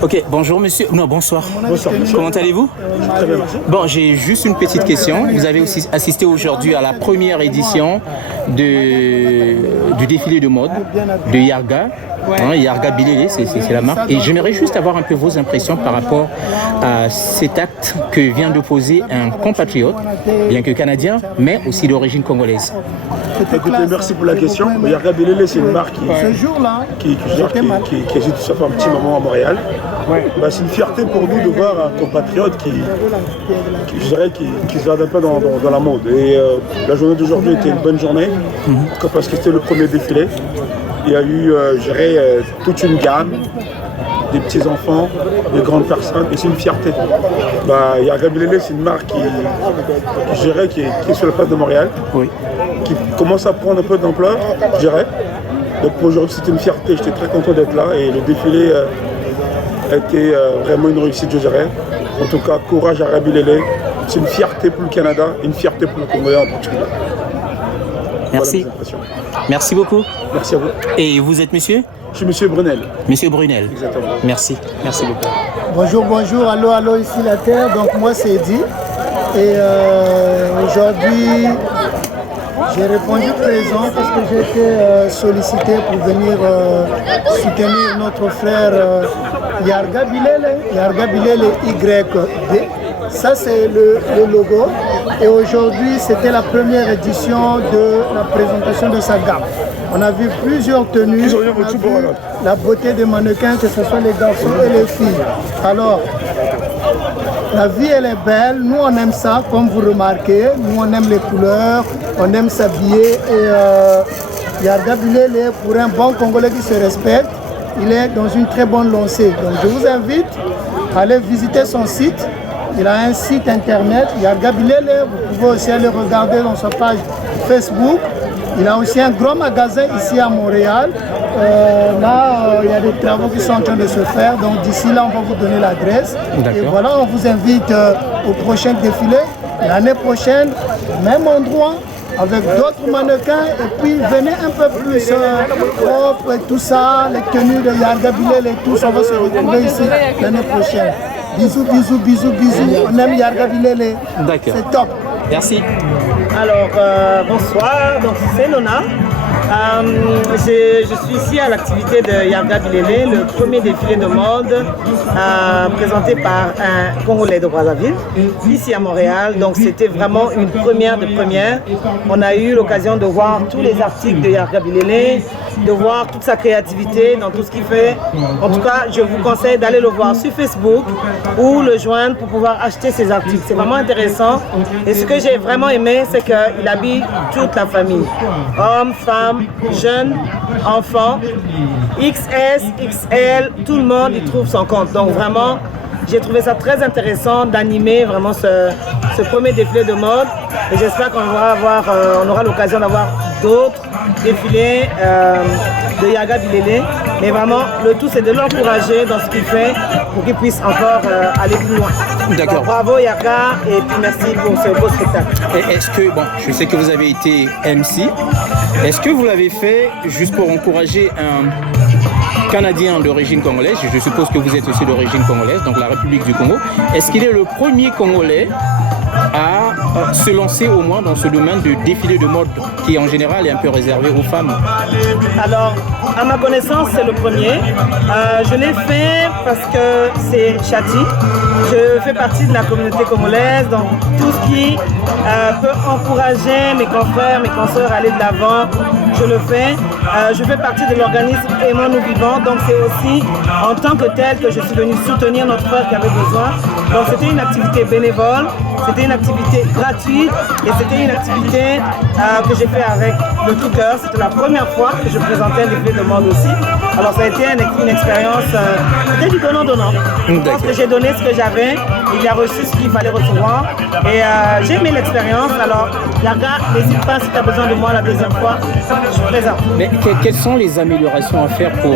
Ok, bonjour monsieur. Non, bonsoir. Bonsoir. Comment allez-vous? Bon, j'ai juste une petite question. Vous avez aussi assisté aujourd'hui à la première édition du défilé de mode de Yarga. Ouais. Yarga Bilele, c'est la marque. Et j'aimerais juste avoir un peu vos impressions par rapport à cet acte que vient de poser un compatriote, bien que canadien, mais aussi d'origine congolaise. Écoutez, merci pour la question. Yarga Bilele, c'est une marque qui existe ça fait un petit moment à Montréal. Ouais. Bah, c'est une fierté pour nous de voir un compatriote qui se un peu dans la mode. Et la journée d'aujourd'hui était une bonne journée, parce que c'était le premier défilé. Il y a eu, toute une gamme, des petits-enfants, des grandes personnes, et c'est une fierté. Bah, Yarga Bilele, c'est une marque qui est sur la place de Montréal, qui commence à prendre un peu d'ampleur, je dirais. Donc pour aujourd'hui, c'était une fierté, j'étais très content d'être là, et le défilé a été vraiment une réussite, je dirais. En tout cas, courage à Yarga Bilele, c'est une fierté pour le Canada, une fierté pour le Congolais en particulier. Merci. Merci beaucoup. Merci à vous. Et vous êtes monsieur? Je suis monsieur Brunel. Monsieur Brunel. Exactement. Merci. Merci beaucoup. Bonjour, allô, ici la Terre. Donc moi c'est Eddy. Et aujourd'hui, j'ai répondu présent parce que j'ai été sollicité pour venir soutenir notre frère Yarga Bilele YD. Ça c'est le logo. Et aujourd'hui c'était la première édition de la présentation de sa gamme. On a vu plusieurs tenues, on a vu la beauté des mannequins, que ce soit les garçons et les filles. Alors, la vie elle est belle, nous on aime ça, comme vous remarquez, nous on aime les couleurs, on aime s'habiller et Yarga Bilele, pour un bon Congolais qui se respecte, il est dans une très bonne lancée. Donc je vous invite à aller visiter son site. Il a un site internet, Yarga Bilele, vous pouvez aussi aller regarder dans sa page Facebook. Il a aussi un grand magasin ici à Montréal. Il y a des travaux qui sont en train de se faire. Donc d'ici là, on va vous donner l'adresse. Et voilà, on vous invite au prochain défilé. L'année prochaine, même endroit, avec d'autres mannequins. Et puis venez un peu plus propre et tout ça, les tenues de Yarga Bilele et tous, on va se retrouver ici l'année prochaine. Bisous. On aime Yarga Bilele. C'est top. Merci. Alors, bonsoir. Donc, c'est Nona. Je suis ici à l'activité de Yarga Bilele, le premier défilé de mode présenté par un Congolais de Brazzaville, ici à Montréal. Donc, c'était vraiment une première de première. On a eu l'occasion de voir tous les articles de Yarga Bilele, de voir toute sa créativité dans tout ce qu'il fait. En tout cas, je vous conseille d'aller le voir sur Facebook ou le joindre pour pouvoir acheter ses articles. C'est vraiment intéressant. Et ce que j'ai vraiment aimé, c'est qu'il habille toute la famille. Hommes, femmes, jeunes, enfants, XS, XL, tout le monde y trouve son compte. Donc vraiment, j'ai trouvé ça très intéressant d'animer vraiment ce premier défilé de mode. Et j'espère qu'on aura l'occasion d'avoir d'autres défilés de Yarga Bilele. Mais vraiment, le tout c'est de l'encourager dans ce qu'il fait pour qu'il puisse encore aller plus loin. Alors, bravo Yarga et puis merci pour ce beau spectacle. Est-ce que, je sais que vous avez été MC, est-ce que vous l'avez fait juste pour encourager un Canadien d'origine congolaise? Je suppose que vous êtes aussi d'origine congolaise, donc la République du Congo. Est-ce qu'il est le premier Congolais à se lancer au moins dans ce domaine de défilé de mode qui en général est un peu réservé aux femmes? Alors, à ma connaissance, c'est le premier. Je l'ai fait parce que c'est Chati. Je fais partie de la communauté congolaise, donc tout ce qui peut encourager mes confrères, mes consoeurs à aller de l'avant, je le fais. Je fais partie de l'organisme Aimons Nous Vivants, donc c'est aussi en tant que tel que je suis venue soutenir notre frère qui avait besoin. Donc c'était une activité bénévole, c'était une activité gratuite et c'était une activité que j'ai fait avec de tout cœur. C'était la première fois que je présentais un défilé de mode aussi. Alors ça a été une expérience, c'était du donnant-donnant. Je pense que j'ai donné ce que j'avais, il a reçu ce qu'il fallait recevoir et j'ai aimé l'expérience. Alors Yarga, n'hésite pas si tu as besoin de moi la deuxième fois, je suis présent. Mais quelles sont les améliorations à faire pour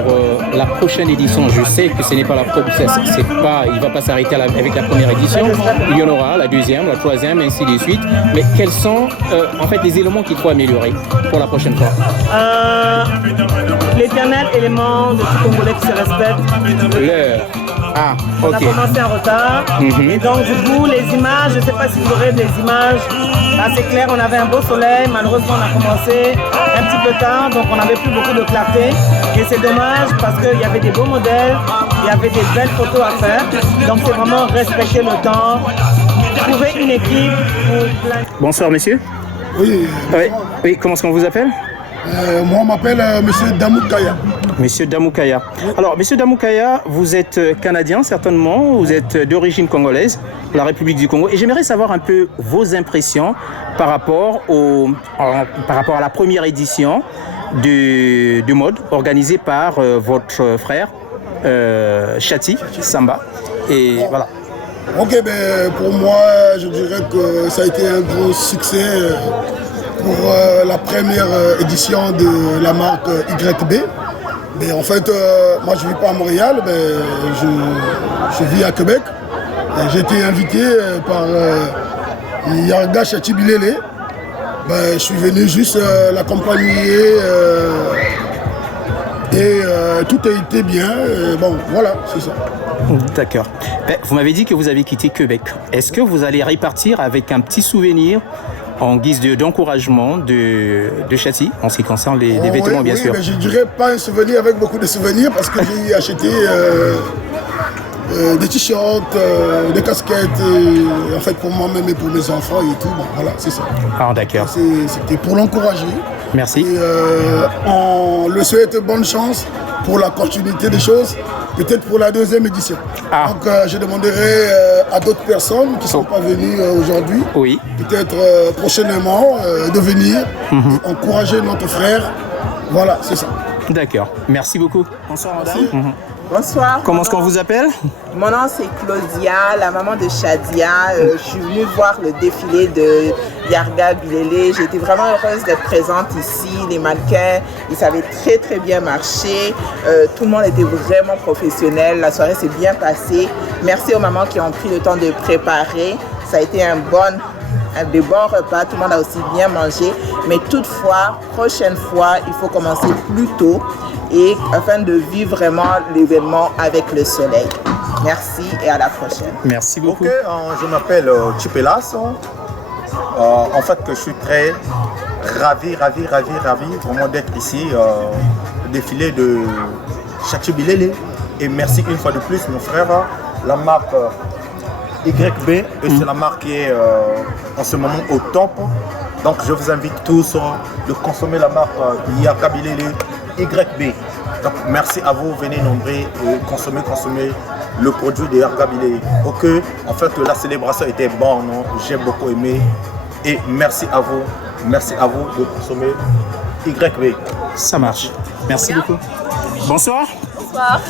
la prochaine édition? Je sais que ce n'est pas la première, il ne va pas s'arrêter avec la première édition, il y en aura la deuxième, la troisième et ainsi de suite. Mais quels sont en fait les éléments qu'il faut améliorer pour la prochaine fois? L'éternel élément de tout Congolais qui se respecte. On a commencé en retard. Donc du coup, les images, je ne sais pas si vous aurez des images assez claires. On avait un beau soleil. Malheureusement, on a commencé un petit peu tard. Donc on n'avait plus beaucoup de clarté. Et c'est dommage parce qu'il y avait des beaux modèles. Il y avait des belles photos à faire. Donc c'est vraiment respecter le temps. Trouver une équipe. Bonsoir, monsieur. Oui, Oui, comment est-ce qu'on vous appelle? moi on m'appelle Monsieur Damoukaya. Monsieur Damoukaya. Alors, monsieur Damoukaya, vous êtes canadien certainement, vous êtes d'origine congolaise, de la République du Congo. Et j'aimerais savoir un peu vos impressions par rapport à la première édition du mode organisée par votre frère Chati Samba. Et voilà. Ok, ben, pour moi, je dirais que ça a été un gros succès pour la première édition de la marque YB. Mais en fait, moi je ne vis pas à Montréal, mais je vis à Québec. J'ai été invité par Yarga Chati Bilele. Ben, je suis venu juste l'accompagner et tout a été bien. Bon, voilà, c'est ça. D'accord. Vous m'avez dit que vous avez quitté Québec. Est-ce que vous allez repartir avec un petit souvenir en guise d'encouragement de Chati en ce qui concerne les vêtements, bien sûr? Mais je ne dirais pas un souvenir avec beaucoup de souvenirs parce que j'ai acheté des t-shirts, des casquettes, en fait pour moi-même et pour mes enfants et tout. Bon, voilà, c'est ça. Ah, d'accord. C'était pour l'encourager. Merci. Et on le souhaite bonne chance pour la continuité des choses, peut-être pour la deuxième édition. Ah. Donc je demanderai à d'autres personnes qui ne sont pas venues aujourd'hui, Oui. peut-être prochainement, de venir et encourager notre frère. Voilà, c'est ça. D'accord. Merci beaucoup. Bonsoir, madame. Bonsoir. Comment est-ce qu'on vous appelle? Mon nom c'est Claudia, la maman de Shadia. Je suis venue voir le défilé de Yarga Bilele. J'ai été vraiment heureuse d'être présente ici. Les mannequins, ils avaient très très bien marché. Tout le monde était vraiment professionnel. La soirée s'est bien passée. Merci aux mamans qui ont pris le temps de préparer. Ça a été un des bons repas. Tout le monde a aussi bien mangé. Mais toutefois, prochaine fois, il faut commencer plus tôt et afin de vivre vraiment l'événement avec le soleil. Merci et à la prochaine. Merci beaucoup. Ok, je m'appelle Chipelas. En fait, que je suis très ravi vraiment d'être ici au défilé de Chati Bilele. Et merci une fois de plus, mon frère, la marque YB, et c'est la marque qui est en ce moment au top. Donc je vous invite tous de consommer la marque Yarga Bilele YB. Donc merci à vous, venez nombreux et consommer le produit de Yarga Bilele. Ok, en fait la célébration était bonne, j'ai beaucoup aimé et merci à vous de consommer YB. Ça marche. Merci beaucoup. Bonsoir. Bonsoir.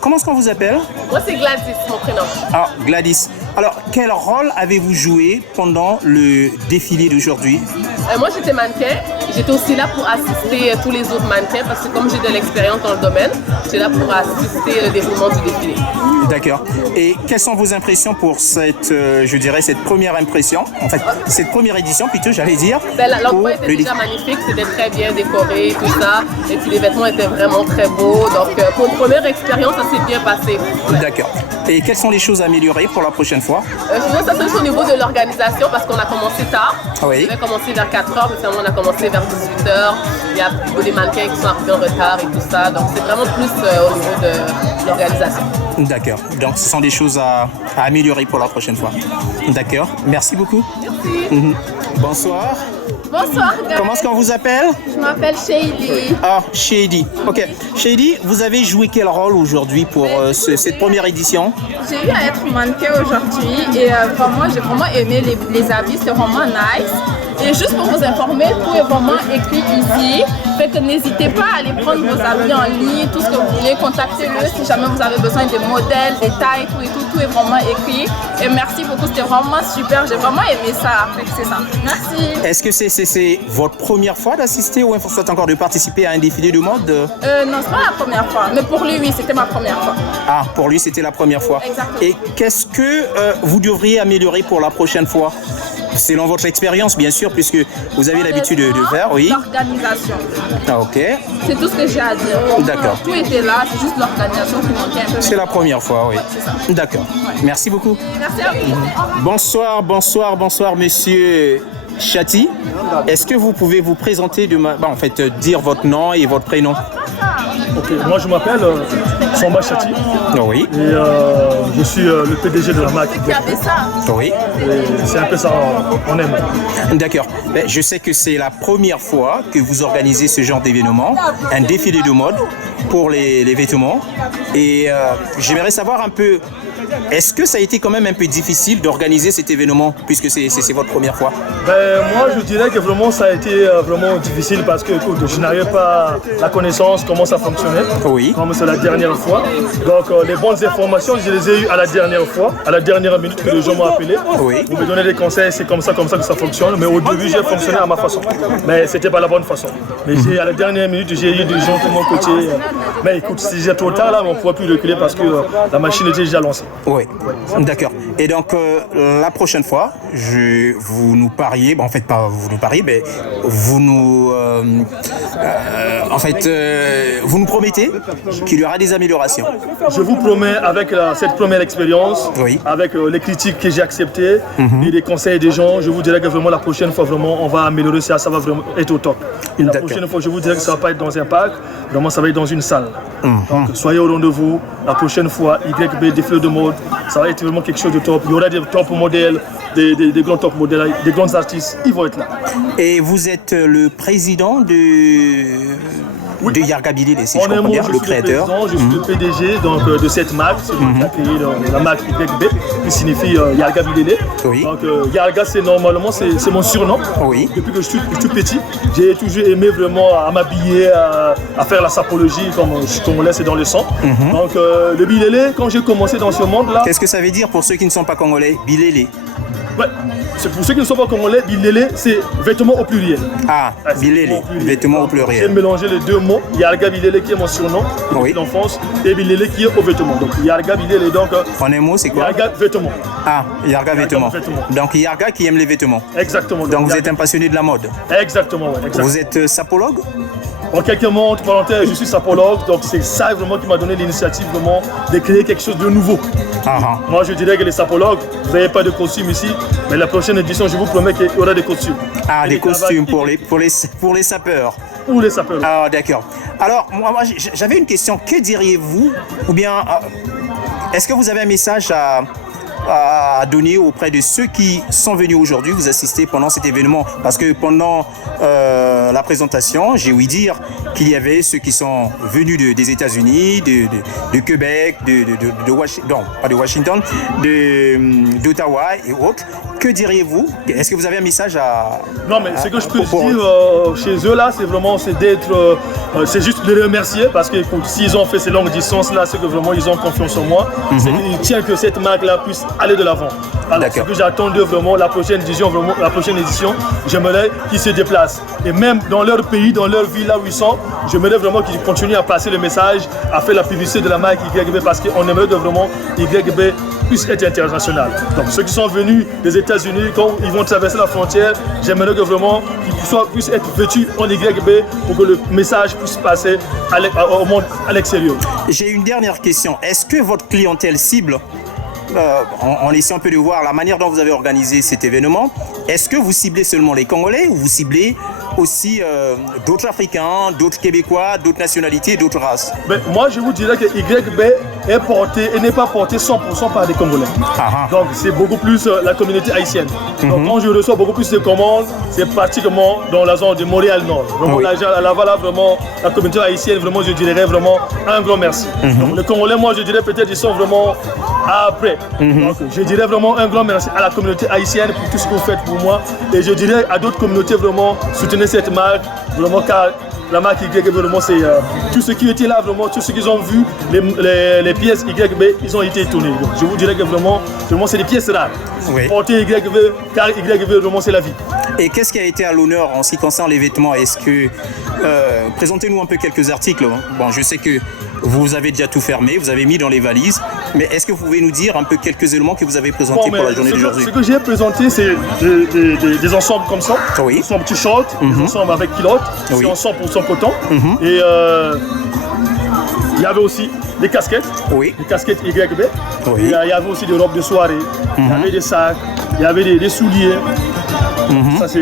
Comment est-ce qu'on vous appelle? Moi c'est Gladys, mon prénom. Ah, Gladys. Alors, quel rôle avez-vous joué pendant le défilé d'aujourd'hui? Moi j'étais mannequin. J'étais aussi là pour assister tous les autres mannequins parce que comme j'ai de l'expérience dans le domaine, j'étais là pour assister le déroulement du défilé. D'accord. Et quelles sont vos impressions pour cette, je dirais, cette première impression, en fait, cette première édition plutôt, j'allais dire? L'endroit était déjà magnifique, c'était très bien décoré, tout ça. Et puis les vêtements étaient vraiment très beaux. Donc pour une première expérience, ça s'est bien passé. D'accord. Et quelles sont les choses à améliorer pour la prochaine fois? Je dirais que ça c'est au niveau de l'organisation parce qu'on a commencé tard. Oui. On avait commencé vers 4h, mais on a commencé vers 18h. Il y a beaucoup de mannequins qui sont arrivés en retard et tout ça. Donc c'est vraiment plus au niveau de l'organisation. D'accord. Donc ce sont des choses à améliorer pour la prochaine fois. D'accord. Merci beaucoup. Merci. Bonsoir. Bonsoir. Comment est-ce qu'on vous appelle? Je m'appelle Shady. Ah, Shady. Ok. Shady, vous avez joué quel rôle aujourd'hui pour cette première édition? J'ai eu à être mannequin aujourd'hui et vraiment, j'ai vraiment aimé les habits, c'est vraiment nice. Et juste pour vous informer, tout est vraiment écrit ici. Fait que n'hésitez pas à aller prendre vos habits en ligne, tout ce que vous voulez, contactez-le si jamais vous avez besoin de modèles, des tailles, tout est vraiment écrit. Et merci beaucoup, c'était vraiment super, j'ai vraiment aimé ça. C'est ça. Merci. Est-ce que c'est votre première fois d'assister ou faut encore de participer à un défilé de mode? Non, c'est pas la première fois, mais pour lui, oui, c'était ma première fois. Ah, pour lui, c'était la première fois. Exactement. Et qu'est-ce que vous devriez améliorer pour la prochaine fois? Selon votre expérience, bien sûr, puisque vous avez l'habitude de faire, oui. L'organisation. Ah, ok. C'est tout ce que j'ai à dire. D'accord. Tout était là, c'est juste l'organisation qui manquait un peu. C'est la première fois, oui. C'est ça. D'accord. Merci beaucoup. Merci à vous. Bonsoir, monsieur Chati. Est-ce que vous pouvez vous présenter, dire votre nom et votre prénom? Ok, moi je m'appelle Samba Chati. Oui. Et je suis le PDG de la marque. Oui. C'est un peu ça, on aime. D'accord. Je sais que c'est la première fois que vous organisez ce genre d'événement, un défilé de mode pour les vêtements. Et j'aimerais savoir un peu, est-ce que ça a été quand même un peu difficile d'organiser cet événement, puisque c'est votre première fois? Moi je dirais que vraiment ça a été vraiment difficile parce que écoute, je n'avais pas la connaissance comment ça fonctionnait. Oui. Comme c'est la dernière fois. Donc les bonnes informations, je les ai eues à la dernière fois, à la dernière minute que les gens m'ont appelé. Oui. Ils me donnaient des conseils, c'est comme ça que ça fonctionne. Mais au début j'ai fonctionné à ma façon. Mais c'était pas la bonne façon. Mais à la dernière minute j'ai eu des gens qui m'ont coaché. Mais écoute, si j'ai trop tard là, on ne pourra plus reculer parce que la machine était déjà lancée. Oui, d'accord. Et donc, la prochaine fois, vous nous pariez, en fait, pas vous nous pariez, mais vous nous, vous nous promettez qu'il y aura des améliorations. Je vous promets, avec cette première expérience, oui, avec les critiques que j'ai acceptées et les conseils des gens, je vous dirais que vraiment la prochaine fois, vraiment, on va améliorer ça, ça va vraiment être au top. La prochaine fois, je vous dirais que ça ne va pas être dans un parc, vraiment, ça va être dans une salle. Donc, soyez au rendez-vous. La prochaine fois, YB, défilé de mode, ça va être vraiment quelque chose de top. Il y aura des top modèles, des grands top modèles, des grands artistes, ils vont être là. Et vous êtes le président de Yarga Bilele, si je comprends bien, le créateur. Je suis le PDG donc, de cette marque, c'est qui a créé la marque YB, qui signifie Yarga Bilele. Oui. Donc Yarga, c'est mon surnom. Oui. Depuis que je suis tout petit, j'ai toujours aimé vraiment à m'habiller, à faire la sapologie, comme on laisse dans le sang. Donc le Bilele, quand j'ai commencé dans ce monde-là... Qu'est-ce que ça veut dire pour ceux qui ne sont pas congolais, Bilele? C'est pour ceux qui ne sont pas congolais, Bilele, c'est vêtements au pluriel. Ah, Bilele, vêtements au pluriel. J'ai mélangé les deux mots. Yarga Bilele qui est mon surnom depuis l'enfance et Bilele qui est au vêtement. Donc Yarga Bilele, donc... En un mot, c'est quoi? Yarga vêtements. Ah, Yarga vêtements. Donc Yarga qui aime les vêtements. Exactement. Donc vous êtes un passionné de la mode. Exactement. Vous êtes sapologue? En quelques mots, entre parenthèses, je suis sapologue, donc c'est ça vraiment qui m'a donné l'initiative vraiment de créer quelque chose de nouveau. Moi je dirais que les sapologues, vous n'avez pas de costume ici, mais la prochaine édition, je vous promets qu'il y aura des costumes. Ah, des costumes pour les sapeurs. Pour les sapeurs. Ah, d'accord. Alors, moi j'avais une question. Que diriez-vous, ou bien, est-ce que vous avez un message à donner auprès de ceux qui sont venus aujourd'hui vous assister pendant cet événement? Parce que pendant la présentation, j'ai ouï dire qu'il y avait ceux qui sont venus des États-Unis, de Québec, de Washington, non, pas de Washington, d'Ottawa et autres. Que diriez-vous? Est-ce que vous avez un message à... Non, mais ce que je peux dire chez eux là, c'est juste de les remercier parce que s'ils ont fait ces longues distances là, c'est que vraiment ils ont confiance en moi. C'est qu'ils tiennent que cette marque là puisse aller de l'avant. Alors ce que j'attends d'eux vraiment, la prochaine édition, j'aimerais qu'ils se déplacent. Et même dans leur pays, dans leur ville là où ils sont, j'aimerais vraiment qu'ils continuent à passer le message, à faire la publicité de la marque YB parce qu'on aimerait que vraiment YB puisse être international. Donc ceux qui sont venus des États-Unis, quand ils vont traverser la frontière, j'aimerais que vraiment qu'ils puissent être vêtus en YB pour que le message puisse passer au monde à l'extérieur. J'ai une dernière question. Est-ce que votre clientèle cible, en laissant un peu de voir la manière dont vous avez organisé cet événement, est-ce que vous ciblez seulement les Congolais ou vous ciblez aussi d'autres Africains, d'autres Québécois, d'autres nationalités, d'autres races? Moi, je vous dirais que YB est porté et n'est pas porté 100% par des Congolais. Donc, c'est beaucoup plus la communauté haïtienne. Donc, quand je reçois beaucoup plus de commandes, c'est pratiquement dans la zone de Montréal-Nord. Donc, là, vraiment, la communauté haïtienne, vraiment, je dirais vraiment un grand merci. Donc, les Congolais, moi, je dirais peut-être ils sont vraiment après. Donc, je dirais vraiment un grand merci à la communauté haïtienne pour tout ce que vous faites pour moi. Et je dirais à d'autres communautés, vraiment, soutenez cette marque, vraiment, car la marque YB, vraiment, c'est tous ceux qui étaient là, vraiment, tous ceux qui ont vu les pièces YB, ils ont été étonnés. Donc, je vous dirais que vraiment c'est des pièces rares. Porter YB, car YB, vraiment, c'est la vie. Et qu'est-ce qui a été à l'honneur en ce qui concerne les vêtements? Est-ce que présentez-nous un peu quelques articles. Bon, je sais que vous avez déjà tout fermé, vous avez mis dans les valises. Mais est-ce que vous pouvez nous dire un peu quelques éléments que vous avez présentés pour la journée d'aujourd'hui? Ce que j'ai présenté, c'est des ensembles comme ça. Oui. Des ensembles t-shirt, des ensembles avec culotte, Oui. c'est en 100% coton. Et il y avait aussi des casquettes, Oui. des casquettes YB. Oui. Il y avait aussi des robes de soirée, il y avait des sacs, il y avait des souliers. Ça, c'est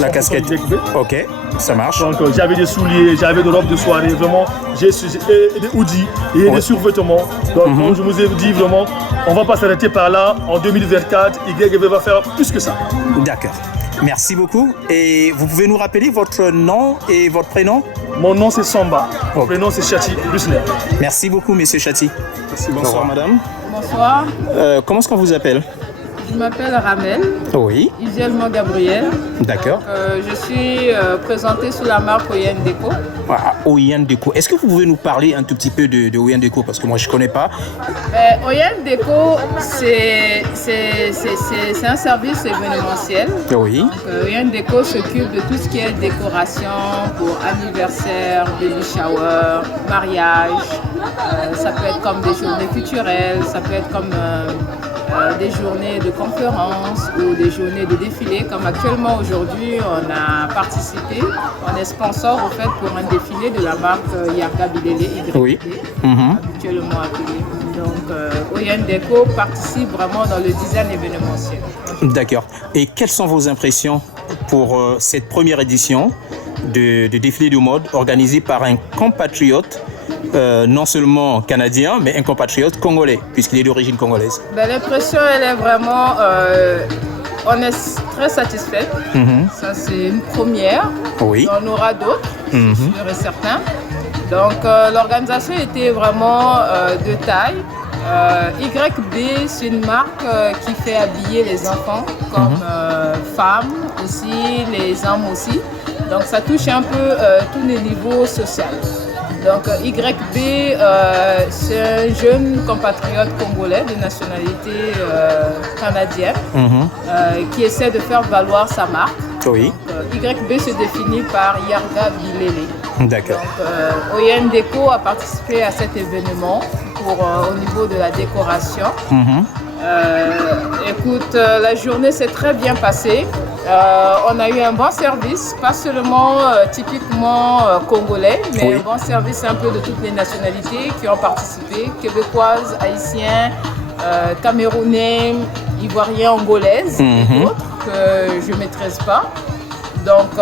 La casquette. YB. Ok, ça marche. Donc j'avais des souliers, j'avais des robes de soirée, vraiment, j'ai des hoodies et des survêtements. Donc comme je vous ai dit, vraiment, on va pas s'arrêter par là. En 2024, YB va faire plus que ça. D'accord. Merci beaucoup. Et vous pouvez nous rappeler votre nom et votre prénom? Mon nom c'est Samba, mon Ok. prénom c'est Chati Rusner. Merci beaucoup, Monsieur Chati. Merci, Bonsoir, madame. Bonsoir, Comment est-ce qu'on vous appelle? je m'appelle Ramel, Oui, Iselmo Gabriel. d'accord. Je suis présentée sous la marque Oyen Déco. Oyen Déco. Est-ce que vous pouvez nous parler un tout petit peu de Oyen Déco? Parce que moi, je ne connais pas. Oyen Déco, c'est un service événementiel. Oui, Oyen Déco s'occupe de tout ce qui est décoration pour anniversaire, baby shower, mariage. Ça peut être comme des journées culturelles, ça peut être comme des journées de conférences ou des journées de défilé. Comme actuellement aujourd'hui, on a participé, on est sponsor en fait pour un défilé de la marque Yarga Bilele YB, Oui. habituellement appelée. Donc Oyen Déco participe vraiment dans le design événementiel. d'accord. Et quelles sont vos impressions pour cette première édition de défilé de mode organisé par un compatriote, non seulement canadien, mais un compatriote congolais, puisqu'il est d'origine congolaise? L'impression, elle est vraiment... on est très satisfait. Ça, c'est une première. Oui. Il y en aura d'autres, c'est sûr et certain. Donc, l'organisation était vraiment de taille. YB, c'est une marque qui fait habiller les enfants comme femmes aussi, les hommes aussi. Donc, ça touche un peu tous les niveaux sociaux. Donc YB, c'est un jeune compatriote congolais de nationalité canadienne qui essaie de faire valoir sa marque. Oui, YB se définit par Yarga Bilele. d'accord. Oyen Déco a participé à cet événement au niveau de la décoration. Écoute, la journée s'est très bien passée. On a eu un bon service, pas seulement typiquement congolais, mais un bon service un peu de toutes les nationalités qui ont participé, québécoises, haïtiens, camerounais, ivoiriens, angolaises et d'autres que je ne maîtrise pas. Donc,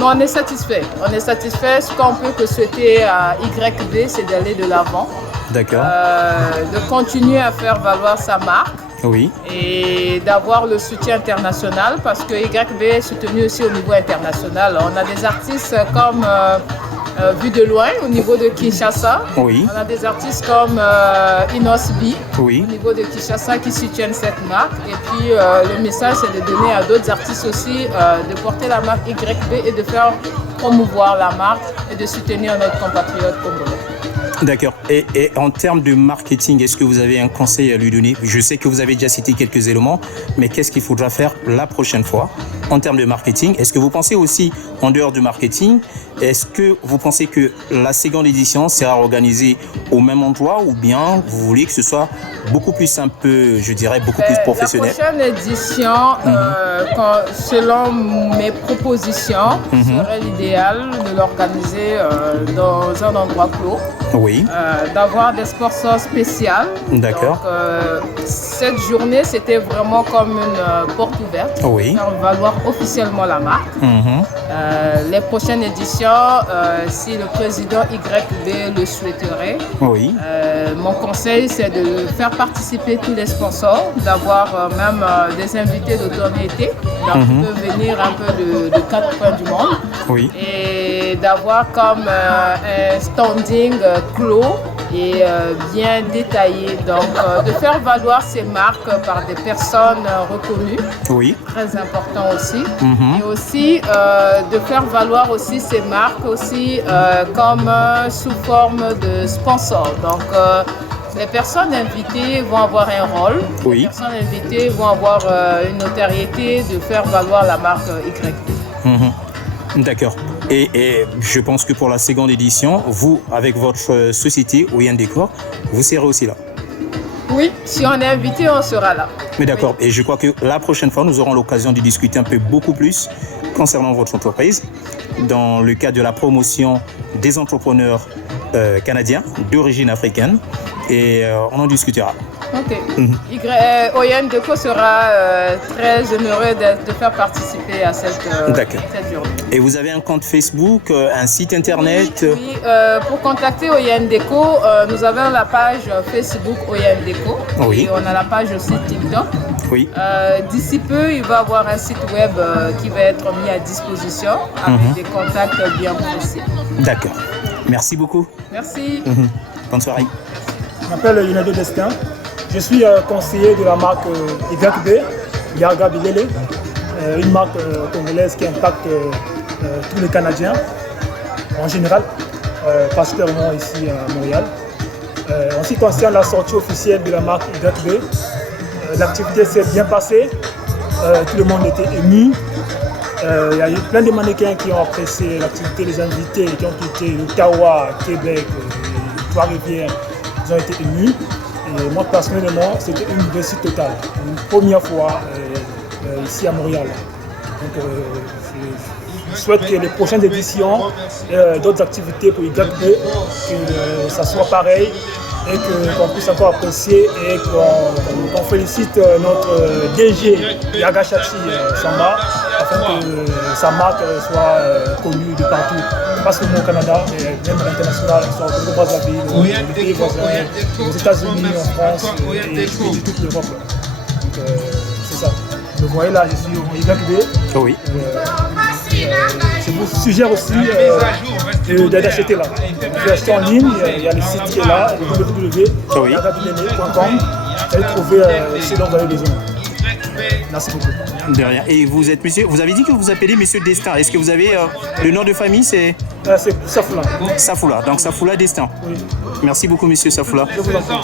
on est satisfait. On est satisfait. Ce qu'on peut que souhaiter à YB, c'est d'aller de l'avant. D'accord. De continuer à faire valoir sa marque. Oui. Et d'avoir le soutien international parce que YB est soutenu aussi au niveau international. On a des artistes comme Vu de loin au niveau de Kinshasa. Oui. On a des artistes comme Inosbi Oui. au niveau de Kinshasa qui soutiennent cette marque. Et puis le message c'est de donner à d'autres artistes aussi de porter la marque YB et de faire promouvoir la marque et de soutenir notre compatriote congolais. D'accord. Et en termes de marketing, est-ce que vous avez un conseil à lui donner? Je sais que vous avez déjà cité quelques éléments, mais qu'est-ce qu'il faudra faire la prochaine fois en termes de marketing? Est-ce que vous pensez aussi, en dehors du marketing, est-ce que vous pensez que la seconde édition sera organisée au même endroit ou bien vous voulez que ce soit beaucoup plus un peu, je dirais, beaucoup plus professionnel? La prochaine édition, selon mes propositions, serait l'idéal de l'organiser dans un endroit clos. Oui. D'avoir des sponsors spéciaux. D'accord. Donc, cette journée, c'était vraiment comme une porte ouverte pour Oui. faire valoir officiellement la marque. Les prochaines éditions, si le président YB le souhaiterait, Oui. mon conseil, c'est de faire participer tous les sponsors, d'avoir même des invités d'autorité, donc qui peuvent venir un peu de quatre coins du monde. Oui. Et d'avoir comme un standing clos et bien détaillé. Donc, de faire valoir ces marques par des personnes reconnues, Oui. très important aussi. Et aussi, de faire valoir aussi ces marques aussi comme sous forme de sponsor. Donc, les personnes invitées vont avoir un rôle. Oui. Les personnes invitées vont avoir une notoriété de faire valoir la marque YB. D'accord. Et je pense que pour la seconde édition, vous, avec votre société, Oyen Décor, vous serez aussi là. Oui, si on est invité, on sera là. Mais d'accord, et je crois que la prochaine fois, nous aurons l'occasion de discuter un peu beaucoup plus concernant votre entreprise, dans le cadre de la promotion des entrepreneurs canadiens d'origine africaine, et on en discutera. Ok. Oyen Déco sera très heureux de faire participer à cette journée. Et vous avez un compte Facebook, un site internet? Oui, pour contacter Oyen Déco, nous avons la page Facebook Oyen Déco. Oui. Et on a la page aussi TikTok. Oui. D'ici peu, il va y avoir un site web qui va être mis à disposition avec des contacts bien précis. D'accord. Merci beaucoup. Merci. Bonne soirée. Je m'appelle Yunado Destin. Je suis conseiller de la marque YB, Yarga Bilele, une marque congolaise qui impacte tous les Canadiens en général, particulièrement ici à Montréal. En ce qui concerne la sortie officielle de la marque YB, l'activité s'est bien passée, tout le monde était ému. Il y a eu plein de mannequins qui ont apprécié l'activité, les invités qui ont quitté l'Ottawa, Québec, Trois-Rivières, ils ont été émus. Et moi personnellement, c'était une réussite totale, une première fois ici à Montréal. Donc je souhaite que les prochaines éditions, d'autres activités pour YB, que ça soit pareil et qu'on puisse encore apprécier et qu'on félicite notre DG Yagachachi Samba afin que sa marque soit connue de partout, pas seulement au Canada, mais même à l'international, soit au Congo-Brazzaville, les pays voisins, aux États-Unis, en France et toute l'Europe. Donc c'est ça. Vous me voyez là, je suis au YB. Oui. Je vous suggère aussi d'acheter là. Vous pouvez acheter en ligne, il y a le site qui est là, www.yagabilele.com. Vous allez trouver ce dont vous avez besoin. Merci beaucoup. De rien. Et vous êtes monsieur, vous avez dit que vous appelez Monsieur Destin. Est-ce que vous avez le nom de famille? C'est Safoula. Safoula, donc Safoula Destin. Oui. Merci beaucoup Monsieur Safoula. Je vous en prie.